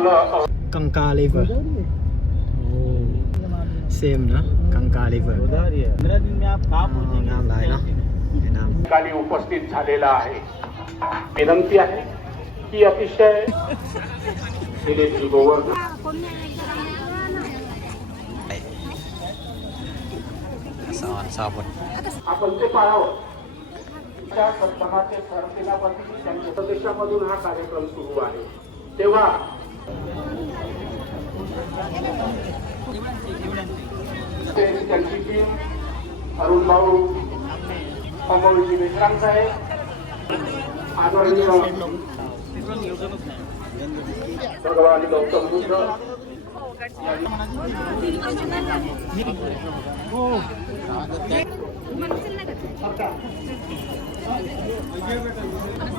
आपलं कंका liver same ना कंका liver नाम आहे ना नाम ठिकाणी उपस्थित झालेला आहे. विनंती आहे की अतिशय दिलेली गोवर्धन आपण ते पाळावं. त्या सन्मानाचे सरसेनापती त्यांच्या प्रदेशामधून हा कार्यक्रम सुरू आहे. तेव्हा त्यांची टीम अरुण भाऊ अमोलजी विश्राम साहेब आदरणीय भगवान गौतम बुद्ध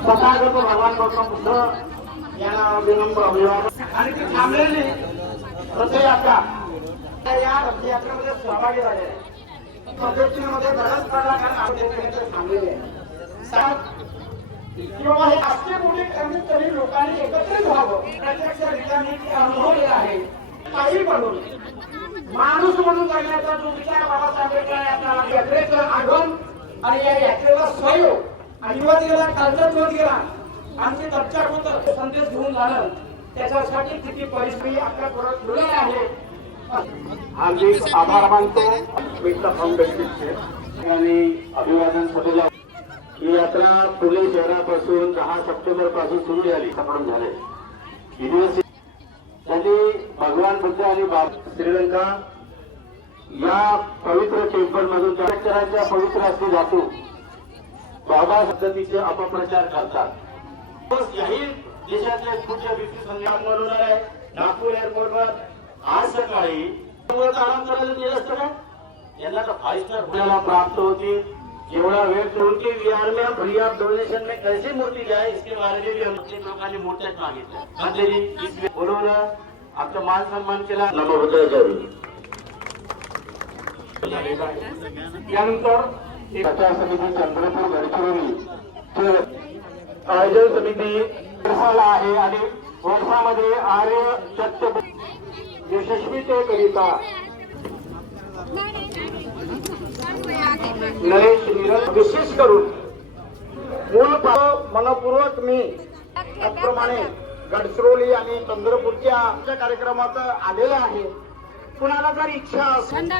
तथागत भगवान गौतम बुद्ध यांना विनम्र अभिवादन. आणि ते थांबलेली रथयात्रा या रथयात्रेमध्ये सहभागी झाले. पद्धतीमध्ये बराच पडला कारण आपण थांबलेले किंवा हे आजचे मुली कमीत कमी लोकांनी एकत्रित व्हावं प्रत्यक्षरित्या मी अनुभवलेला आहे. काही बनून माणूस म्हणून जगण्याचा जो विचार बाबासाहेब आंबेडकर आपल्याला यात्रेचं आगमन आणि या यात्रेला सहयोग आणि युवतीला कालचाच होत गेला आमची चर्चा होत संदेश घेऊन झालं त्याच्यासाठी किती परिस्थिती आपल्या परत मिळाली आहे. आम्ही आभार मानतो मित्र फाउंडेशनचे आणि अभिवादन सभेला. ही यात्रा पुणे शहरापासून 10 सप्टेंबर पासून सुरू झाली. सफळ झाले त्यांनी भगवान बुद्ध आणि श्रीलंका या पवित्र टेम्पल मधून चराच्या पवित्र असले धातू बाबा पद्धतीचे अपप्रचार करतात. याही देशातले पुढच्या व्यक्ती संघात बोलवणार आहे. नागपूर एअरपोर्टवर आज सकाळी आराम करायला दिलं असतं का यांना तर 5 स्टार होण्याला प्राप्त होती. एवढा वेळ करून की बिहार में फ्री ऑफ डोनेशन में कैसी मूर्ति जाए इसके बारे में भी आमच्या लोकांनी मूर्त्याच मागितल्या. मंदिरी बोलवलं आपला मान सन्मान केला. नमोबुद्धाचार्य यानंतर प्रचार समिती चंद्रपूर गडचिरोली आयोजन समिती वर्षाला आहे आणि वर्षामध्ये आर्य सत्य यशस्वीतेकरिता नरेश नीरज विशेष करून मूळ मनपूर्वक मी त्याप्रमाणे गडचिरोली आणि चंद्रपूरच्या कार्यक्रमात आलेला आहे. कुणाला जर इच्छा असेल